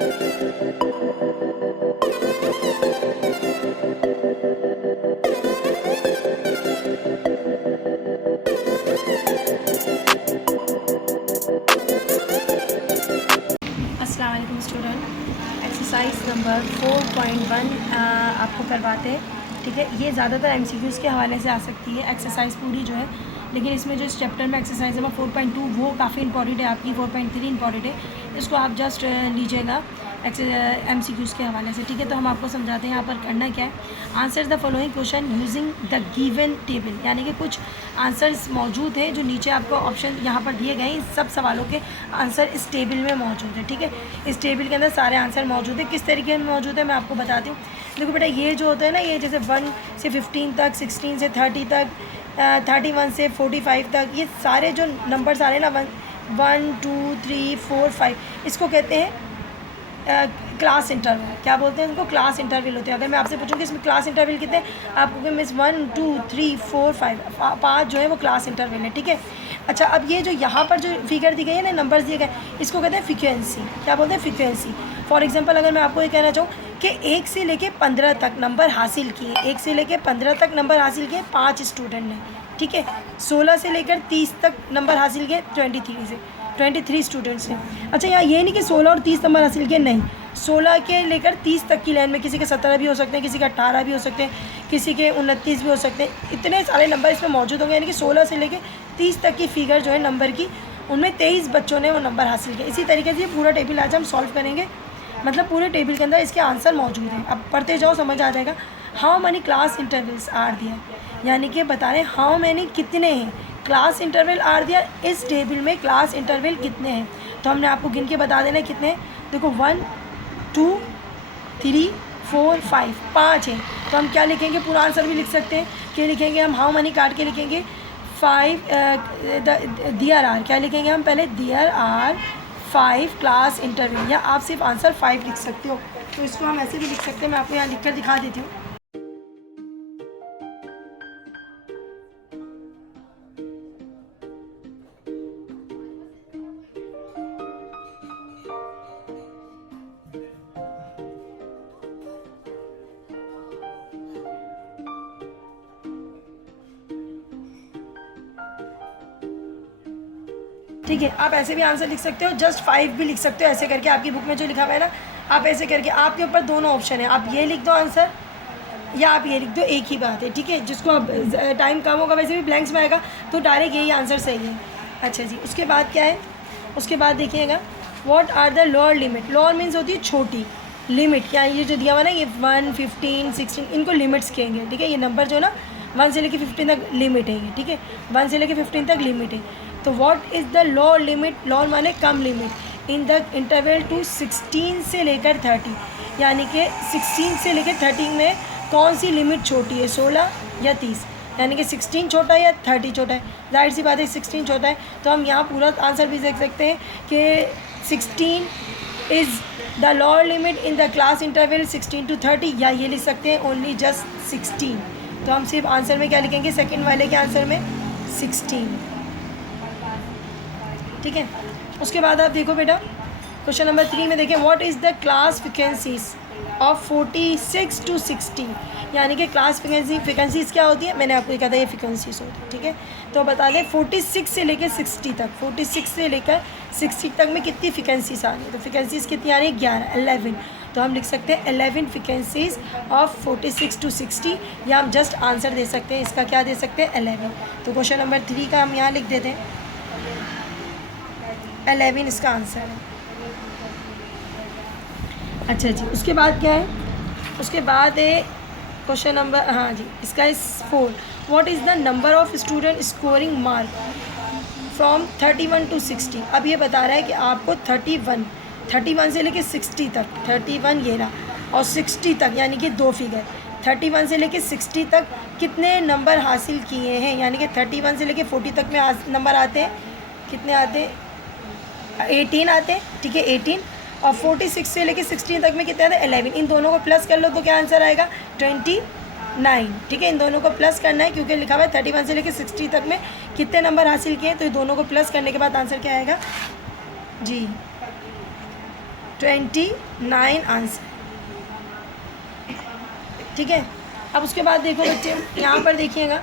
अस्सलाम वालेकुम student, exercise number 4.1 आपको करवाते हैं। ठीक है, ये ज़्यादातर एमसीक्यूज़ के हवाले से आ सकती है एक्सरसाइज पूरी जो है, लेकिन इसमें जो इस चैप्टर में एक्सरसाइज नंबर 4.2 वो काफ़ी इंपॉर्टेंट है, आपकी 4.3 इंपॉर्टेंट है। इसको आप जस्ट लीजिएगा एमसीक्यूज़ के हवाले से। ठीक है, तो हम आपको समझाते हैं यहाँ पर करना क्या है। Answer the following question using the given table, यानी कि कुछ आंसर्स मौजूद हैं जो नीचे आपको ऑप्शन यहाँ पर दिए गए हैं। इन सब सवालों के आंसर इस टेबल में मौजूद है। ठीक है, इस टेबल के अंदर सारे आंसर मौजूद है। किस तरीके में मौजूद है मैं आपको बताती हूँ। देखो बेटा, ये जो होता है ना, ये जैसे 1 से 15 तक, 16 से 30 तक, 31 से 45 तक, ये सारे जो नंबर्स आ रहे हैं ना, 1 2 3 4 5, इसको कहते हैं क्लास इंटरवल। क्या बोलते हैं इनको? क्लास इंटरवल होते हैं। अगर मैं आपसे पूछूँ कि इसमें क्लास इंटरवल कितने, आपको कि मिस 1 2 3 4 5 जो है वो क्लास इंटरवल है। ठीक है, अच्छा, अब ये जो यहाँ पर जो फिगर दी गई है ना, नंबर्स दिए गए, इसको कहते हैं फ्रीक्वेंसी। क्या बोलते हैं? फ्रीक्वेंसी। फॉर एग्जांपल, अगर मैं आपको ये कहना चाहूँ कि 1 से लेके 15 तक नंबर हासिल किए, 1 से लेके 15 तक नंबर हासिल किए 5 स्टूडेंट ने। ठीक है, 16 से लेकर 30 तक नंबर हासिल किए 23 स्टूडेंट्स ने। अच्छा, यहाँ ये नहीं कि 16 और 30 नंबर हासिल किए, नहीं, 16 के लेकर 30 तक की लाइन में किसी के 17 भी हो सकते हैं, किसी के 18 भी हो सकते हैं, किसी के 29 भी हो सकते हैं। इतने सारे नंबर इसमें मौजूद होंगे, यानी कि 16 से लेकर 30 तक की फिगर जो है नंबर की, उनमें 23 बच्चों ने वो नंबर हासिल किए। इसी तरीके से ये पूरा टेबल आज हम सॉल्व करेंगे, मतलब पूरे टेबल के अंदर इसके आंसर मौजूद हैं। अब पढ़ते जाओ, समझ आ जाएगा। How many class intervals are दिया, यानी कि बता रहे हैं हाउ मैनी कितने हैं क्लास इंटरवल आर दिया, इस टेबल में क्लास इंटरवल कितने हैं। तो हमने आपको गिन के बता देना कितने हैं। देखो 1 2 3 4 5 हैं। तो हम क्या लिखेंगे? पूरा आंसर भी लिख सकते हैं। क्या लिखेंगे हम? हाउ मनी काट के लिखेंगे 5, देयर आर, क्या लिखेंगे हम? पहले देयर आर 5 क्लास इंटरवल, या आप सिर्फ आंसर 5 लिख सकते हो। तो इसको हम ऐसे भी लिख सकते हैं। मैं आपको यहाँ लिख कर दिखा देती हूँ। ठीक है, आप ऐसे भी आंसर लिख सकते हो, जस्ट 5 भी लिख सकते हो ऐसे करके। आपकी बुक में जो लिखा हुआ है ना, आप ऐसे करके, आपके ऊपर दोनों ऑप्शन है, आप ये लिख दो आंसर या आप ये लिख दो, एक ही बात है। ठीक है, जिसको अब टाइम कम होगा वैसे भी ब्लैंक्स में आएगा, तो डायरेक्ट यही आंसर सही है। अच्छा जी, उसके बाद क्या है? उसके बाद देखिएगा, what are the lower limit. Lower means होती है छोटी, लिमिट क्या, ये जो दिया हुआ ना, ये 1 15 16, इनको लिमिट्स कहेंगे। ठीक है, ये नंबर जो ना 1 से लेकर 15 तक लिमिट है ये। ठीक है, 1 से लेकर 15 तक लिमिट है। तो what is the lower limit, lower माने कम limit, in the interval to 16 से लेकर 30, यानी कि 16 से लेकर 30 में कौन सी लिमिट छोटी है, 16 या 30, यानी कि 16 छोटा है या 30 छोटा है। जाहिर सी बात है 16 छोटा है, तो हम यहाँ पूरा आंसर भी देख सकते हैं कि 16 is the lower limit in the class interval 16 to 30, या ये लिख सकते हैं ओनली जस्ट 16। तो हम सिर्फ आंसर में क्या लिखेंगे? सेकेंड वाले के आंसर में 16। ठीक है, उसके बाद आप देखो बेटा, क्वेश्चन नंबर 3 में देखें, what is the class frequencies of 46 to 60, यानी कि क्लास फ्रिक्वेंसीज क्या होती है? मैंने आपको कहा था ये फ्रिक्वेंसीज होती है। ठीक है, तो बता दें 46 से लेकर 60 तक, 46 से लेकर 60 तक में कितनी फ्रिक्वेंसीज आ रही है? तो फ्रिक्वेंसीज कितनी आ रही है? 11 तो हम लिख सकते हैं 11 फ्रिक्वेंसीज ऑफ 46 to 60, या हम जस्ट आंसर दे सकते हैं, इसका क्या दे सकते हैं? 11। तो क्वेश्चन नंबर 3 का हम यहाँ लिख देते हैं 11 इसका आंसर है। अच्छा जी, उसके बाद क्या है? उसके बाद है क्वेश्चन नंबर, हाँ जी, इसका इस 4, what is the number of student scoring mark from 31 to 60। अब ये बता रहा है कि आपको 31 से लेके 60 तक, 31 ये रहा, और 60 तक, यानी कि 2 फिगर, 31 से लेके 60 तक कितने नंबर हासिल किए हैं, यानी कि 31 से लेके 40 तक में नंबर आते हैं, कितने आते हैं? 18 आते हैं। ठीक है, 18, और 46 से लेके 16 तक में कितने आते हैं? 11। इन दोनों को प्लस कर लो तो क्या आंसर आएगा? 29। ठीक है, इन दोनों को प्लस करना है, क्योंकि लिखा हुआ है 31 से लेके 60 तक में कितने नंबर हासिल किए, तो ये दोनों को प्लस करने के बाद आंसर क्या आएगा जी? 29 आंसर। ठीक है, अब उसके बाद देखो बच्चे यहाँ पर देखिएगा।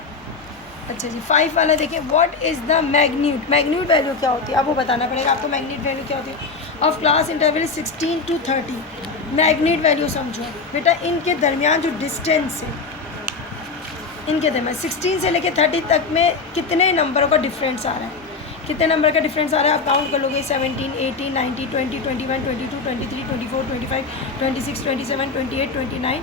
अच्छा जी, 5 वाला देखिए, what is the magnitude, magnitude value क्या होती है, अब वो बताना पड़ेगा आपको। मैग्नीट्यूड वैल्यू क्या होती है of class interval 16 to 30। Magnitude value समझो बेटा, इनके दरमियान जो डिस्टेंस है, इनके दरमियान 16 से लेके 30 तक में कितने नंबरों का डिफरेंस आ रहा है, कितने नंबर का डिफरेंस आ रहा है आप काउंट कर लोगे। 17, 18, 19, 20, 21, 22, 23, 24, 25, 26, 27, 28, 29,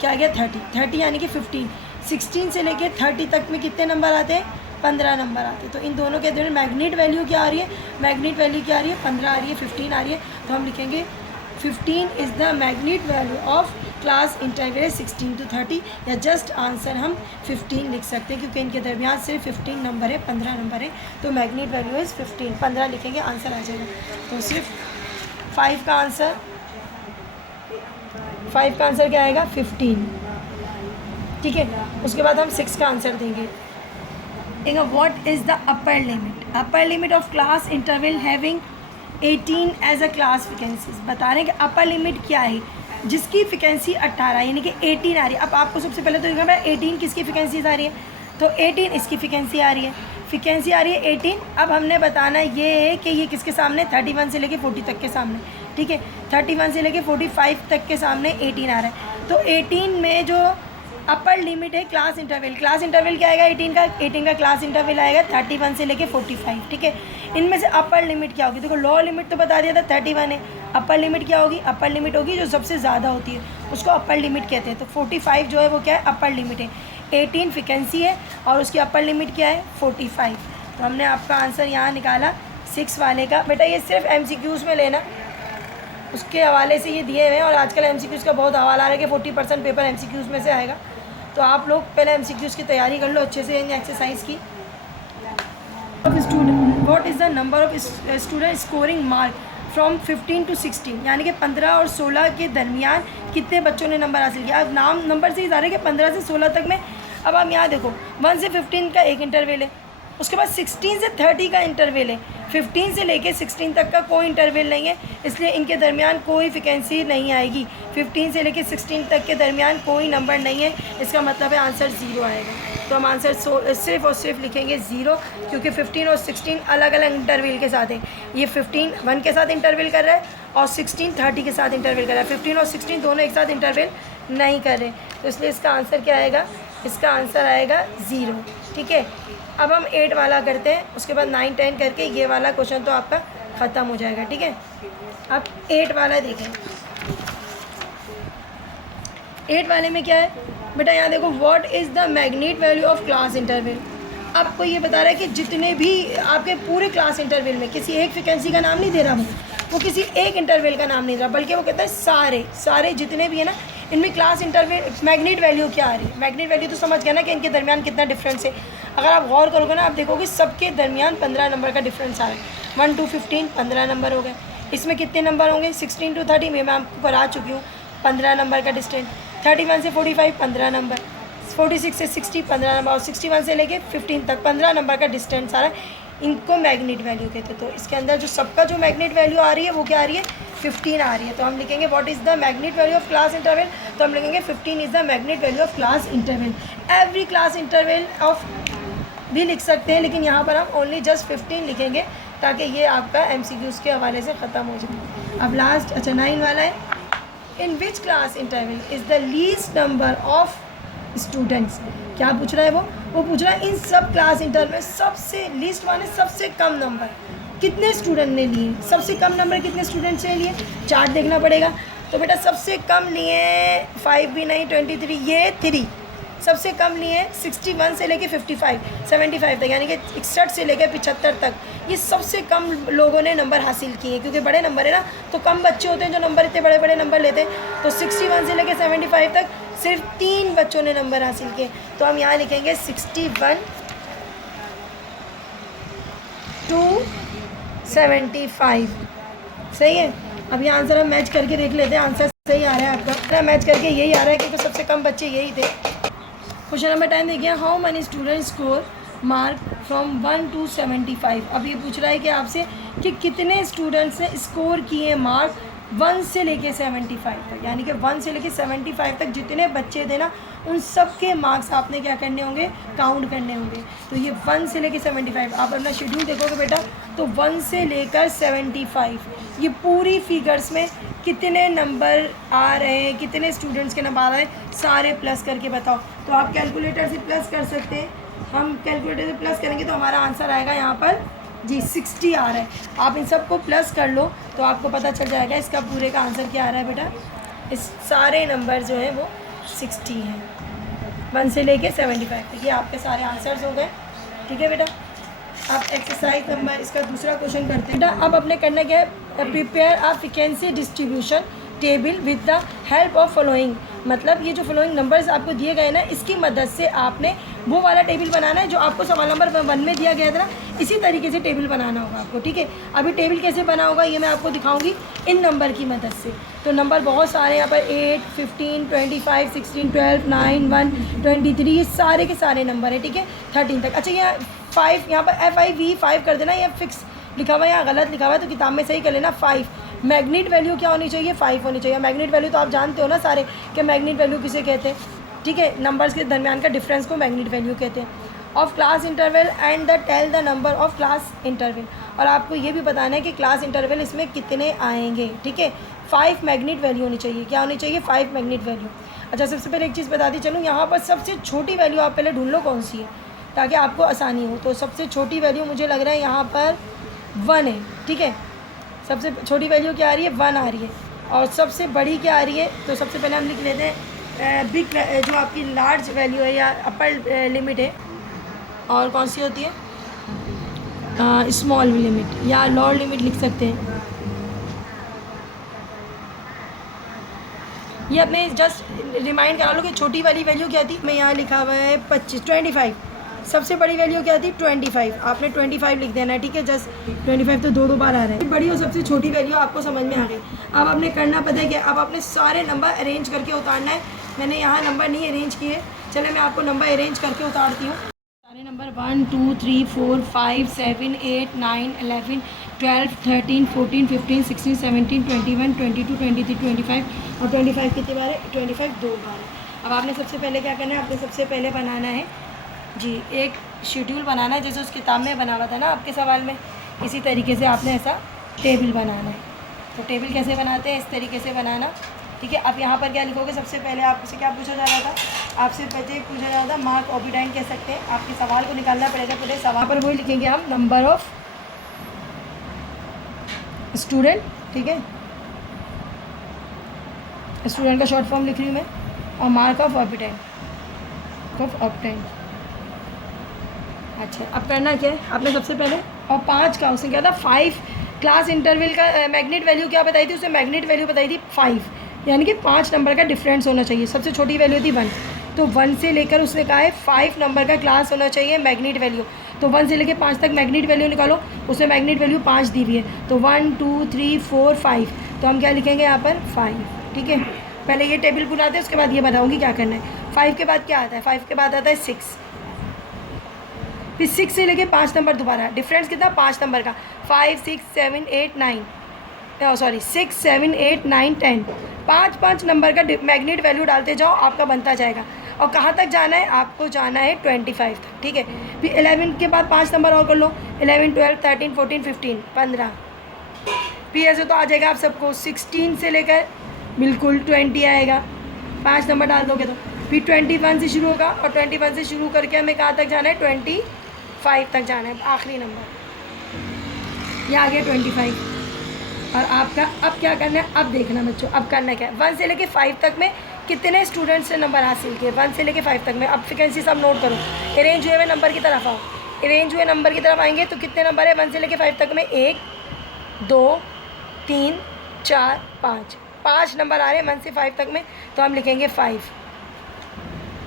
क्या आ गया 30 यानी कि 15। 16 से लेके 30 तक में कितने नंबर आते हैं, 15 नंबर आते हैं। तो इन दोनों के दरमियान मैग्नीट्यूड वैल्यू क्या आ रही है, मैग्नीट्यूड वैल्यू क्या आ रही है, 15 आ रही है, 15 आ रही है। तो हम लिखेंगे 15 is the magnitude value of class interval 16 to 30, या जस्ट आंसर हम 15 लिख सकते हैं क्योंकि इनके दरमियान सिर्फ 15 नंबर है, 15 नंबर है। तो मैग्नीट्यूड वैल्यू इज़ 15, 15 लिखेंगे आंसर आ जाएगा। तो सिर्फ 5 का आंसर, 5 का आंसर क्या आएगा 15। ठीक है, उसके बाद हम 6 का आंसर देंगे। What is the upper limit, upper limit of class interval having 18 as a class frequencies. बता रहे हैं कि अपर लिमिट क्या है जिसकी फ्रिक्वेंसी 18 यानी कि 18 आ रही है। अब आपको सबसे पहले तो देखना 18 किसकी फ्रिक्वेंसीज आ रही है, तो 18 इसकी फ्रिक्वेंसी आ रही है, फ्रिक्वेंसी आ रही है 18। अब हमने बताना ये है कि ये किसके सामने, 31 से लेके 40 तक के सामने। ठीक है, 31 से लेके 45 तक के सामने 18 आ रहा है। तो 18 में जो अपर लिमिट है क्लास इंटरवल, क्लास इंटरवल क्या आएगा 18 का क्लास इंटरवल आएगा 31 से लेके 45। ठीक है, इनमें से अपर लिमिट क्या होगी, देखो लोअर लिमिट तो बता दिया था 31 है, अपर लिमिट क्या होगी, अपर लिमिट होगी जो सबसे ज़्यादा होती है उसको अपर लिमिट कहते हैं। तो 45 जो है वो क्या है, अपर लिमिट है। 18 फ्रिक्वेंसी है और उसकी अपर लिमिट क्या है 45। तो हमने आपका आंसर यहाँ निकाला 6 वाले का। बेटा ये सिर्फ MCQs में लेना, उसके हवाले से ये दिए हुए हैं और आजकल MCQs का बहुत हवाला आ रहा है कि 40% पेपर MCQs में से आएगा। तो आप लोग पहले MCQs की तैयारी कर लो अच्छे से इन एक्सरसाइज की। Student, what is the number of student scoring mark from 15 to 16, यानी कि 15 और 16 के दरमियान कितने बच्चों ने नंबर हासिल किया। अब नाम नंबर से ही जा रहे हैं कि 15 से 16 तक में। अब आप यहाँ देखो 1 से 15 का एक इंटरवल है, उसके बाद 16 से 30 का इंटरवल है, 15 से लेके 16 तक का कोई इंटरवल नहीं है, इसलिए इनके दरमियान कोई फ्रिक्वेंसी नहीं आएगी। 15 से लेके 16 तक के दरमियान कोई नंबर नहीं है, इसका मतलब है आंसर 0 आएगा। तो हम आंसर सिर्फ और सिर्फ लिखेंगे 0, क्योंकि 15 और 16 अलग अलग इंटरवल के साथ है। ये 15 1 के साथ इंटरवल कर रहा है और 16 30 के साथ इंटरवल कर रहा है। 15 और 16 दोनों एक साथ इंटरवल नहीं कर रहे, तो इसलिए इसका आंसर क्या आएगा, इसका आंसर आएगा 0। ठीक है, अब हम 8 वाला करते हैं, उसके बाद 9 10 करके ये वाला क्वेश्चन तो आपका ख़त्म हो जाएगा। ठीक है, अब 8 वाला देखें। 8 वाले में क्या है बेटा, यहाँ देखो what is the magnitude value of class interval. आपको ये बता रहा है कि जितने भी आपके पूरे क्लास इंटरवल में किसी एक फ्रिक्वेंसी का नाम नहीं दे रहा, वो किसी एक इंटरवल का नाम नहीं दे रहा, बल्कि वो कहता है सारे जितने भी है ना इनमें क्लास इंटरवल मैग्नीट्यूड वैल्यू क्या आ रही है। मैग्नीट्यूड वैल्यू तो समझ गया ना कि इनके दरमियान कितना डिफरेंस है। अगर आप गौर करोगे ना, आप देखोगे सबके दरमियान 15 नंबर का डिफरेंस आ रहा है। 1 to 15 15 नंबर हो गए। इसमें कितने नंबर होंगे, 16 to 30 में मैं आपको करा चुकी हूँ 15 नंबर का डिस्टेंस। 31 से 45 15 नंबर, 46 से 60 15 नंबर और 61 से लेके 15 तक 15 नंबर का डिस्टेंस आ रहा है। इनको मैग्नीट्यूड वैल्यू कहते हैं। तो इसके अंदर जो सबका जो मैग्नीट्यूड वैल्यू आ रही है वो क्या आ रही है 15 आ रही है। तो हम लिखेंगे what is the magnitude value of class interval, तो हम लिखेंगे 15 is the magnitude value of class interval. Every class interval of भी लिख सकते हैं, लेकिन यहाँ पर हम ओनली जस्ट 15 लिखेंगे ताकि ये आपका MCQs के हवाले से ख़त्म हो जाए। अब लास्ट, अच्छा 9 वाला है, in which class interval is the least number of students. क्या पूछ रहा है वो पूछ रहा है इन सब क्लास इंटरवल में सबसे लीस्ट माने सबसे कम नंबर कितने स्टूडेंट ने लिए, सबसे कम नंबर कितने स्टूडेंट्स ने लिए, चार्ट देखना पड़ेगा। तो बेटा सबसे कम लिए 5 भी नहीं 23, ये 3 सबसे कम लिए 61 से लेके 75 तक, यानी कि 61 से लेके 75 तक ये सबसे कम लोगों ने नंबर हासिल किए, क्योंकि बड़े नंबर है ना, तो कम बच्चे होते हैं जो नंबर इतने बड़े बड़े नंबर लेते हैं। तो 61 से लेके 75 तक सिर्फ 3 बच्चों ने नंबर हासिल किए। तो हम यहाँ लिखेंगे 61 to 75। सही है। अब ये आंसर हम मैच करके देख लेते हैं, आंसर सही आ रहा है आपका। मैच करके यही आ रहा है क्योंकि सबसे कम बच्चे यही थे। क्वेश्चन नंबर 10 देखिए, how many student score mark from 1 to 75। अब ये पूछ रहा है कि आपसे कि कितने स्टूडेंट्स ने स्कोर किए मार्क 1 से लेके 75 तक, यानी कि 1 से लेके 75 तक जितने बच्चे थे ना उन सब के मार्क्स आपने क्या करने होंगे, काउंट करने होंगे। तो ये 1 से लेके 75, आप अपना शेड्यूल देखोगे बेटा तो 1 से लेकर 75 ये पूरी फिगर्स में कितने नंबर आ रहे हैं, कितने स्टूडेंट्स के नंबर आ रहे हैं, सारे प्लस करके बताओ। तो आप कैलकुलेटर से प्लस कर सकते हैं, हम कैलकुलेटर से प्लस करेंगे तो हमारा आंसर आएगा यहाँ पर जी 60 आ रहा है। आप इन सब को प्लस कर लो तो आपको पता चल जाएगा इसका पूरे का आंसर क्या आ रहा है बेटा। इस सारे नंबर जो है वो 60 हैं, 1 से लेके 75 तक। ये आपके सारे आंसर्स हो गए, ठीक है बेटा। आप एक्सरसाइज नंबर इसका दूसरा क्वेश्चन करते हैं बेटा। अब अपने करना क्या है, prepare a frequency distribution table with the help of following. मतलब ये जो फॉलोइंग नंबर्स आपको दिए गए ना, इसकी मदद से आपने वो वाला टेबल बनाना है जो आपको सवाल नंबर 1 में दिया गया था ना, इसी तरीके से टेबल बनाना होगा आपको, ठीक है। अभी टेबल कैसे बना होगा ये मैं आपको दिखाऊंगी इन नंबर की मदद से। तो नंबर बहुत सारे यहाँ पर 8, 15, 25, 16, 12, 9, 1, 23 ये सारे के सारे नंबर है, ठीक है, 13 तक। अच्छा यहाँ 5 यहाँ पर FIV5 कर देना, या फिक्स लिखा हुआ है यहाँ गलत लिखा हुआ है तो किताब में सही कर लेना 5। मैग्नेट वैल्यू क्या होनी चाहिए, 5 होनी चाहिए। मैग्नेट वैल्यू तो आप जानते हो ना सारे कि मैग्नेट वैल्यू किसे कहते हैं, ठीक है। नंबर्स के दरमियान का डिफरेंस को मैग्नेट वैल्यू कहते हैं। Of class interval and the tell the number of class interval, और आपको ये भी बताना है कि क्लास इंटरवल इसमें कितने आएंगे, ठीक है। 5 मैग्नेट वैल्यू होनी चाहिए, क्या होनी चाहिए, 5 मैग्नेट वैल्यू। अच्छा सबसे पहले एक चीज़ बता दी चलूँ, यहाँ पर सबसे छोटी वैल्यू आप पहले ढूंढ लो कौन सी है ताकि आपको आसानी हो। तो सबसे छोटी वैल्यू मुझे लग रहा है यहाँ पर 1 है, ठीक है। सबसे छोटी वैल्यू क्या आ रही है, 1 आ रही है। और सबसे बड़ी क्या आ रही है, तो सबसे पहले हम लिख लेते हैं बिग जो आपकी लार्ज वैल्यू है या अपर लिमिट है, और कौन सी होती है स्मॉल लिमिट या लोअर लिमिट लिख सकते हैं। ये अपने जस्ट रिमाइंड करा लो कि छोटी वाली वैल्यू क्या थी। मैं यहाँ लिखा हुआ है 25 सबसे बड़ी वैल्यू क्या थी 25, आपने 25 लिख देना है, ठीक है। जस्ट 25 तो दो बार आ रहा है। बड़ी और सबसे छोटी वैल्यू आपको समझ में आ गई। अब आपने करना पता है कि अब आपने सारे नंबर अरेंज करके उतारना है। मैंने यहाँ नंबर नहीं अरेंज किए, चले मैं आपको नंबर अरेंज करके उतारती हूँ। सारे नंबर 1 2 3 4 5 7 8 9 11 12 13 14 15 16 17 21 22 23 25 और 25 कितनी बार है, 25 दो बार है। अब आपने सबसे पहले क्या करना है, आपने सबसे पहले बनाना है जी एक शेड्यूल बनाना है, जैसे उस किताब में बना हुआ था ना आपके सवाल में, इसी तरीके से आपने ऐसा टेबल बनाना है। तो टेबल कैसे बनाते हैं, इस तरीके से बनाना, ठीक है। अब यहाँ पर क्या लिखोगे, सबसे पहले आपसे क्या पूछा जा रहा था, आपसे पहले पूछा जा रहा था मार्क ऑबिटाइन कह सकते हैं। आपके सवाल को निकालना पड़ेगा, पूरे सवाल पर वही लिखेंगे हम, नंबर ऑफ स्टूडेंट, ठीक है। स्टूडेंट का शॉर्ट फॉर्म लिख रही हूँ मैं, और मार्क ऑफ ऑबिटाइन। अच्छा अब करना क्या है, आपने सबसे पहले और 5 का उसने क्या था 5 क्लास इंटरवल का मैग्नेट वैल्यू क्या बताई थी, उसने मैग्नेट वैल्यू बताई थी 5, यानी कि 5 नंबर का डिफरेंस होना चाहिए। सबसे छोटी वैल्यू थी 1, तो 1 से लेकर उसने कहा है 5 नंबर का क्लास होना चाहिए मैग्नेट वैल्यू। तो 1 से लेकर 5 तक मैग्नेट वैल्यू निकालो, उसमें मैग्नेट वैल्यू 5 दी हुई है। तो 1 2 3 4 5, तो हम क्या लिखेंगे यहाँ पर 5, ठीक है। पहले ये टेबल बुलाते हैं, उसके बाद ये बताऊँगी क्या करना है। 5 के बाद क्या आता है, 5 के बाद आता है 6, फिर 6 से लेके 5 नंबर दोबारा, डिफरेंस कितना 5 नंबर का, 5 6 7 8 9 सॉरी 6 7 8 9 10, 5 नंबर का मैग्नेट वैल्यू डालते जाओ, आपका बनता जाएगा। और कहाँ तक जाना है, आपको जाना है 25 तक, ठीक है। फिर 11 के बाद 5 नंबर और कर लो, 11 12 13 14 15 15, फिर ऐसे तो आ जाएगा आप सबको 16 से लेकर बिल्कुल 20 आएगा, 5 नंबर डाल दोगे तो। फिर 21 से शुरू होगा, और 21 से शुरू करके हमें कहाँ तक जाना है 25 तक जाना है, आखिरी नंबर ये आ गया 25। और आपका अब क्या करना है, अब देखना बच्चों, अब करना क्या है, 1 से लेके 5 तक में कितने स्टूडेंट्स ने नंबर हासिल किए, 1 से लेके 5 तक में। अब फ्रिक्वेंसी सब नोट करो, अरेंज हुए हुए नंबर की तरफ आओ, अरेंज हुए नंबर की तरफ आएंगे तो कितने नंबर है 1 से लेके 5 तक में, 1 2 3 4 5 नंबर आ रहे हैं 1 से 5 तक में, तो हम लिखेंगे 5,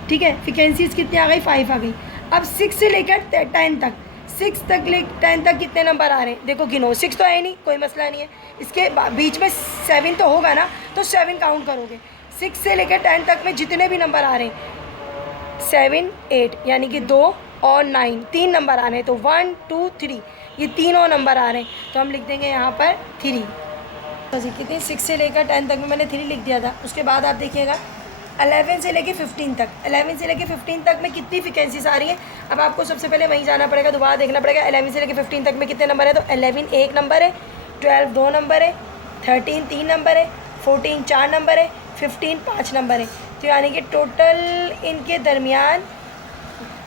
ठीक है। फ्रिक्वेंसीज कितनी आ गई, 5 आ गई। अब 6 से लेकर 10 तक, 6 तक ले 10 तक कितने नंबर आ रहे हैं, देखो गिनो, 6 तो है नहीं, कोई मसला नहीं है, इसके बीच में 7 तो होगा ना, तो 7 काउंट करोगे। 6 से लेकर 10 तक में जितने भी नंबर आ रहे हैं 7 8, यानी कि 2 और 9, 3 नंबर आ रहे हैं, तो 1 2 3 ये तीनों नंबर आ रहे हैं, तो हम लिख देंगे यहाँ पर 3, जी कितनी 6 से लेकर 10 तक में मैंने 3 लिख दिया था। उसके बाद आप देखिएगा 11 से लेके 15 तक, 11 से लेके 15 तक में कितनी फ्रिक्वेंसीज आ रही है। अब आपको सबसे पहले वहीं जाना पड़ेगा, दोबारा देखना पड़ेगा 11 से लेके 15 तक में कितने नंबर है। तो 11 एक नंबर है, 12 दो नंबर है, 13 तीन नंबर है, 14 चार नंबर है, 15 पाँच नंबर है। तो यानी कि टोटल इनके दरमियान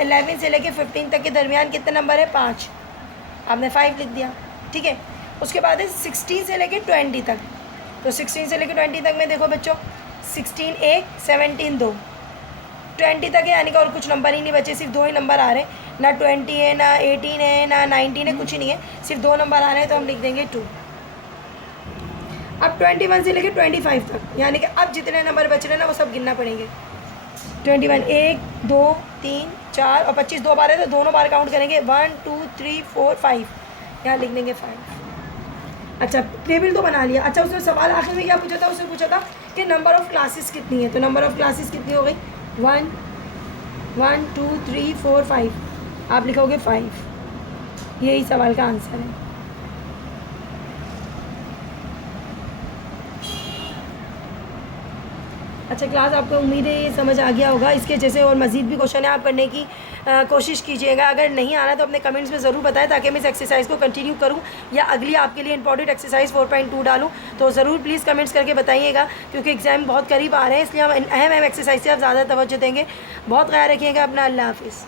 11 से लेके 15 तक के दरमियान कितने नंबर है, 5। आपने 5 लिख दिया, ठीक है। उसके बाद है 16 से लेके 20 तक। तो 16 से लेके 20 तक में देखो बच्चों 16 एक, 17 दो, 20 तक है, यानी कि और कुछ नंबर ही नहीं बचे, सिर्फ 2 ही नंबर आ रहे हैं। ना 20 है, ना 18 है, ना 19 है, कुछ नहीं है, सिर्फ 2 नंबर आ रहे हैं। तो हम लिख देंगे 2। अब 21 से लेके 25 तक, यानी कि अब जितने नंबर बच रहे हैं ना वो सब गिनना पड़ेंगे। 21 1 2 3 4 और 25 दो बार है, तो दोनों बार काउंट करेंगे 1 2 3 4 5, यहाँ लिख देंगे 5। अच्छा टेबल तो बना लिया। अच्छा उसने सवाल आखिर में क्या पूछा था, उसने पूछा था कि नंबर ऑफ़ क्लासेस कितनी है। तो नंबर ऑफ़ क्लासेस कितनी हो गई, 1 1 2 3 4 5, आप लिखोगे 5। यही सवाल का आंसर है। अच्छा क्लास आपको उम्मीद है ये समझ आ गया होगा। इसके जैसे और मज़ीद भी क्वेश्चन है आप करने की कोशिश कीजिएगा। अगर नहीं आ रहा तो अपने कमेंट्स में ज़रूर बताएं, ताकि मैं इस एक्सरसाइज को कंटिन्यू करूं या अगली आपके लिए इंपॉर्टेंट एक्सरसाइज 4.2 डालूं। तो ज़रूर प्लीज़ कमेंट्स करके बताइएगा, क्योंकि एग्ज़ाम बहुत करीब आ रहे हैं, इसलिए हम अहम एक्सरसाइज से आप ज़्यादा तवज्जो देंगे। बहुत ख्याल रखिएगा अपना। अल्लाह हाफिज़।